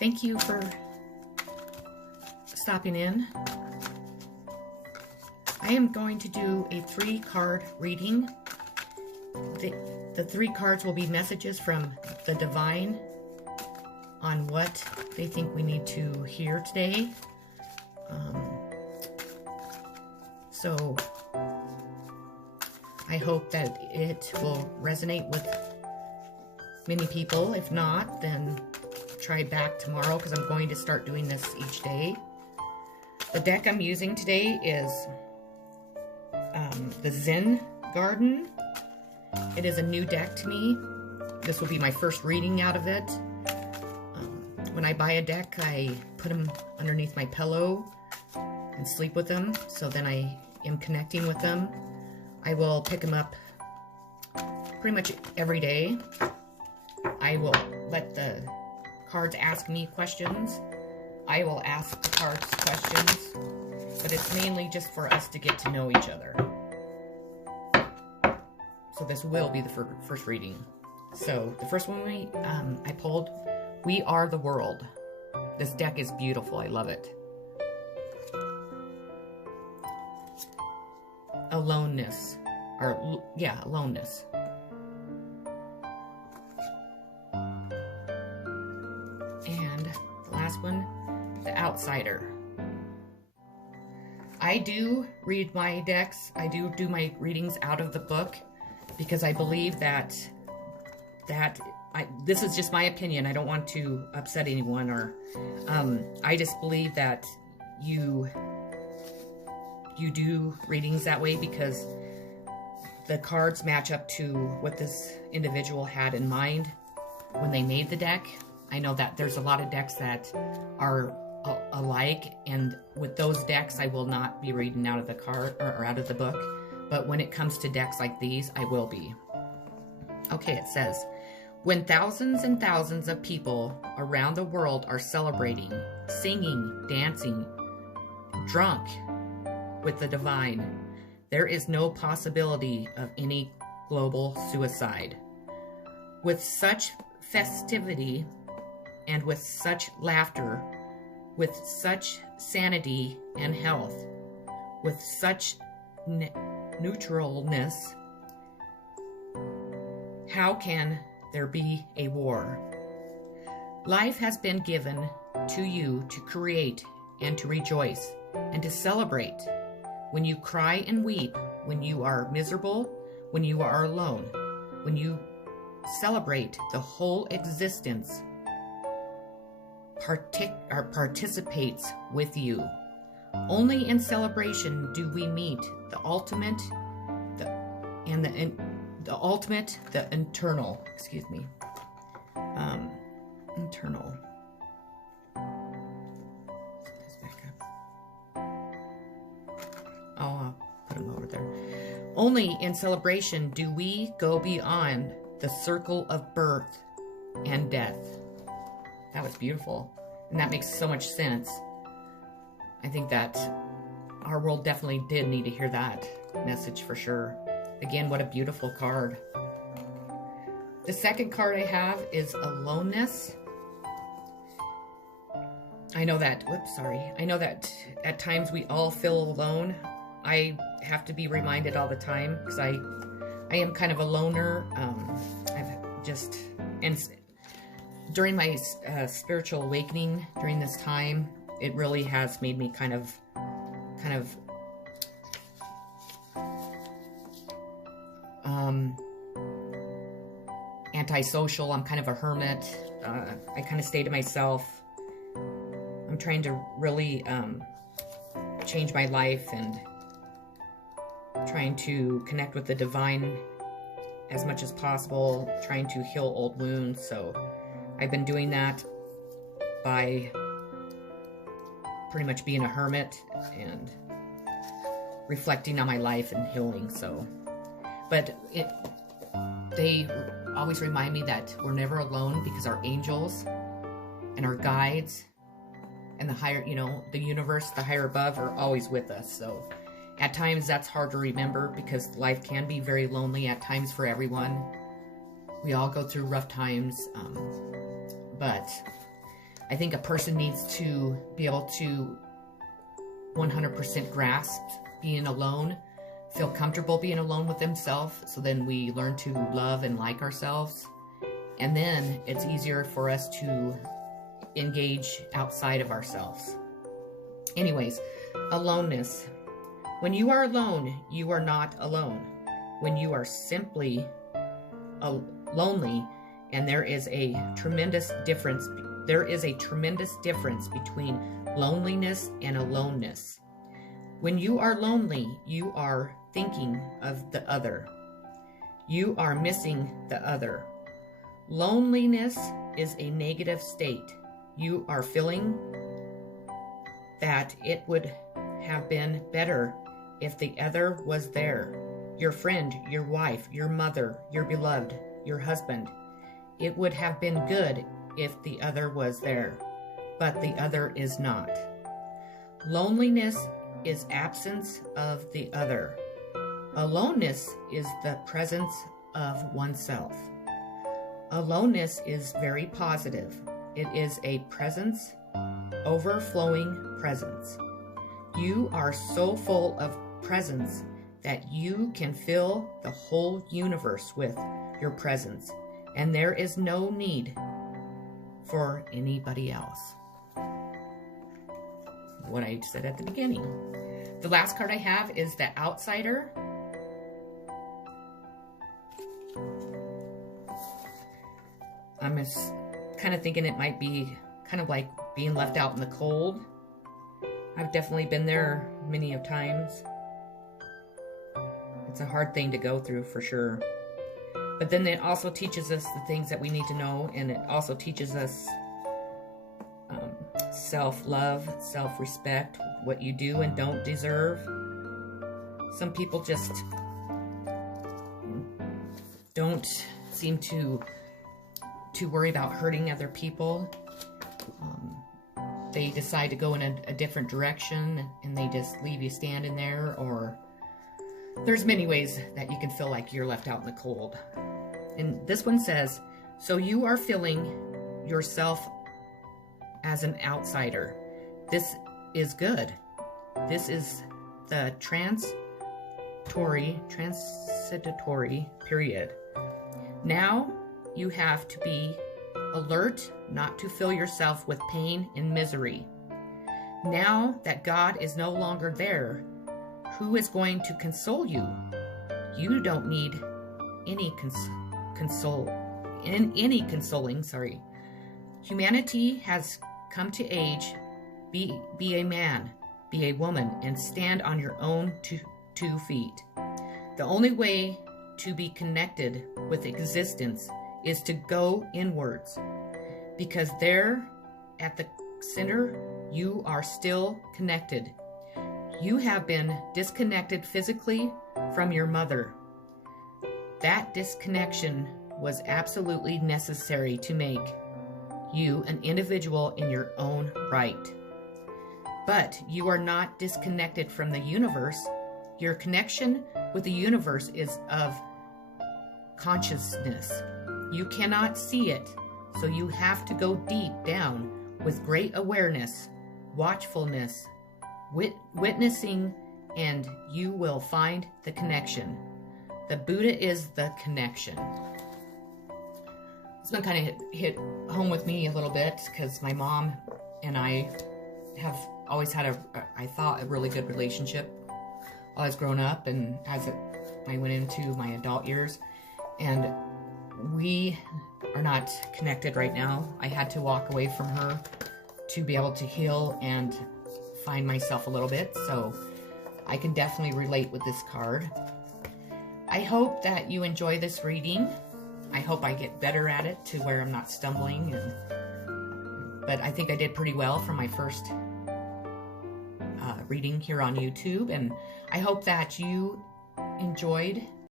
Thank you for stopping in. I am going to do a 3-card reading. The 3 cards will be messages from the divine on what they think we need to hear today. So I hope that it will resonate with many people. If not, then try back tomorrow because I'm going to start doing this each day. The deck I'm using today is the Zen Garden. It is a new deck to me. This will be my first reading out of it. When I buy a deck, I put them underneath my pillow and sleep with them, so then I am connecting with them. I will pick them up pretty much every day. I will let the cards ask me questions. I will ask the cards questions, but it's mainly just for us to get to know each other. So this will be the first reading. So the first one I pulled, We Are the World. This deck is beautiful. I love it. Aloneness. Aloneness. And the last one, The Outsider. I do read my decks. I do my readings out of the book because I believe that this is just my opinion. I don't want to upset anyone, or I just believe that you do readings that way because the cards match up to what this individual had in mind when they made the deck. I know that there's a lot of decks that are alike, and with those decks I will not be reading out of the card or out of the book, but when it comes to decks like these, I will be. Okay, it says, when thousands and thousands of people around the world are celebrating, singing, dancing, drunk with the divine, there is no possibility of any global suicide. With such festivity and with such laughter, with such sanity and health, with such neutralness, how can there be a war? Life has been given to you to create and to rejoice and to celebrate. When you cry and weep, when you are miserable, when you are alone, when you celebrate, the whole existence participates with you. Only in celebration do we meet the ultimate, the internal. Excuse me. Internal. Let's back up. I'll put them over there. Only in celebration do we go beyond the circle of birth and death. That was beautiful. And that makes so much sense. I think that our world definitely did need to hear that message for sure. Again, what a beautiful card. The second card I have is Aloneness. I know that, I know that at times we all feel alone. I have to be reminded all the time because I am kind of a loner. During my spiritual awakening during this time, it really has made me kind of antisocial. I'm kind of a hermit. I kind of stay to myself. I'm trying to really change my life and trying to connect with the divine as much as possible, trying to heal old wounds. So I've been doing that by pretty much being a hermit and reflecting on my life and healing. So, but they always remind me that we're never alone because our angels and our guides and the higher, the universe, the higher above are always with us. So at times that's hard to remember because life can be very lonely at times for everyone. We all go through rough times, but I think a person needs to be able to 100% grasp being alone, feel comfortable being alone with themselves, so then we learn to love and like ourselves. And then it's easier for us to engage outside of ourselves. Anyways, aloneness. When you are alone, you are not alone. When you are simply lonely, and there is a tremendous difference between loneliness and aloneness. When you are lonely, you are thinking of the other. You are missing the other. Loneliness is a negative state. You are feeling that it would have been better if the other was there. Your friend, your wife, your mother, your beloved, your husband. It would have been good if the other was there, but the other is not. Loneliness is absence of the other. Aloneness is the presence of oneself. Aloneness is very positive. It is a presence, overflowing presence. You are so full of presence that you can fill the whole universe with your presence, and there is no need for anybody else. What I said at the beginning. The last card I have is the Outsider. I'm just kind of thinking it might be kind of like being left out in the cold. I've definitely been there many of times. It's a hard thing to go through for sure. But then it also teaches us the things that we need to know, and it also teaches us self-love, self-respect, what you do and don't deserve. Some people just don't seem to worry about hurting other people. They decide to go in a different direction, and they just leave you standing there, or there's many ways that you can feel like you're left out in the cold. And this one says, so you are feeling yourself as an outsider. This is good. This is the transitory period. Now you have to be alert not to fill yourself with pain and misery. Now that God is no longer there, who is going to console you? You don't need any consoling. Humanity has come to age. Be a man, be a woman, and stand on your own two feet. The only way to be connected with existence is to go inwards, because there at the center you are still connected. You have been disconnected physically from your mother. That disconnection was absolutely necessary to make you an individual in your own right. But you are not disconnected from the universe. Your connection with the universe is of consciousness. You cannot see it, so you have to go deep down with great awareness, watchfulness, witnessing, and you will find the connection. The Buddha is the connection. It's been kind of hit home with me a little bit because my mom and I have always had I thought, a really good relationship while I was growing up, and as I went into my adult years, and we are not connected right now. I had to walk away from her to be able to heal and find myself a little bit, so I can definitely relate with this card. I hope that you enjoy this reading. I hope I get better at it to where I'm not stumbling, but I think I did pretty well for my first reading here on YouTube, and I hope that you enjoyed